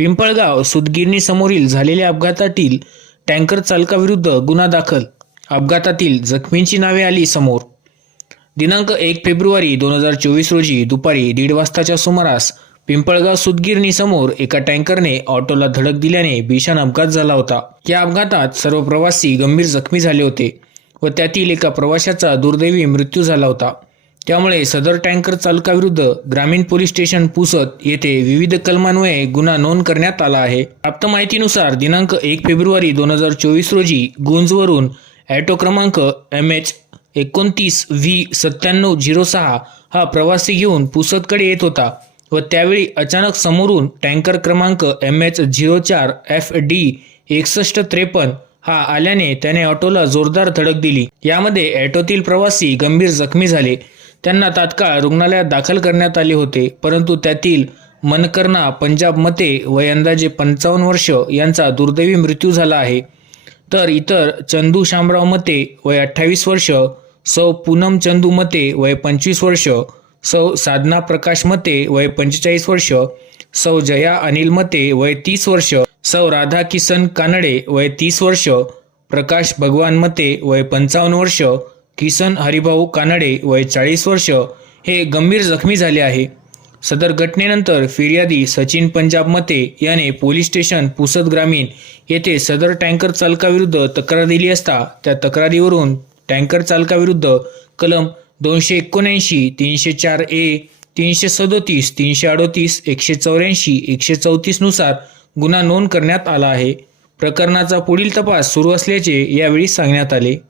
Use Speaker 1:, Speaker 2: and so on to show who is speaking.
Speaker 1: पिंपळगाव सुदगिरणी समोरील झालेल्या अपघातातील टँकर चालकाविरुद्ध गुन्हा दाखल. अपघातातील जखमींची नावे आली समोर. दिनांक एक फेब्रुवारी दोन हजार चोवीस रोजी दुपारी दीड वाजताच्या सुमारास पिंपळगाव सुदगिरणी समोर एका टँकरने ऑटोला धडक दिल्याने भीषण अपघात झाला होता. या अपघातात सर्व प्रवासी गंभीर जखमी झाले होते व त्यातील एका प्रवाशाचा दुर्दैवी मृत्यू झाला होता. त्यामुळे सदर टँकर चालकाविरुद्ध ग्रामीण पोलीस स्टेशन पुसत येथे विविध कलमान्वये गुन्हा नोंद करण्यात आला आहे. प्राप्त माहितीनुसार दिनांक एक फेब्रुवारी दोन हजार चोवीस रोजी गुंजवरून ॲटो क्रमांक एम एच एकोणतीस व्ही सत्त्याण्णव झिरो सहा हा प्रवासी घेऊन पुसदकडे येत होता व त्यावेळी अचानक समोरून टँकर क्रमांक एम एच झिरो चार एफ डी एकसष्ट त्रेपन्न हा आल्याने त्याने ऑटोला जोरदार धडक दिली. यामध्ये ॲटोतील प्रवासी गंभीर जखमी झाले. त्यांना तात्काळ रुग्णालयात दाखल करण्यात आले होते परंतु त्यातील मनकर्णा पंजाब मते वय अंदाजे पंचावन्न वर्ष यांचा दुर्दैवी मृत्यू झाला आहे. तर इतर चंदू शामराव मते वय अठ्ठावीस वर्ष सौ पूनम चंदू मते वय पंचवीस वर्ष सौ साधना प्रकाश मते वय पंचेचाळीस वर्ष सौ जया अनिल मते वय तीस वर्ष सौ राधा किसन कानडे वय तीस वर्ष प्रकाश भगवान मते वय पंचावन्न वर्ष किसन हरिभाऊ कानडे वय चाळीस वर्ष हे गंभीर जखमी झाले आहे. सदर घटनेनंतर फिर्यादी सचिन पंजाब मते याने पोलीस स्टेशन पुसद ग्रामीण येथे सदर टँकर चालकाविरुद्ध तक्रार दिली असता त्या तक्रारीवरून टँकर चालकाविरुद्ध कलम दोनशे एकोणऐंशी तीनशे चार ए तीनशे सदोतीस तीनशे अडोतीस एकशे चौऱ्याऐंशी एकशे चौतीसनुसार गुन्हा नोंद करण्यात आला आहे. प्रकरणाचा पुढील तपास सुरू असल्याचे यावेळी सांगण्यात आले.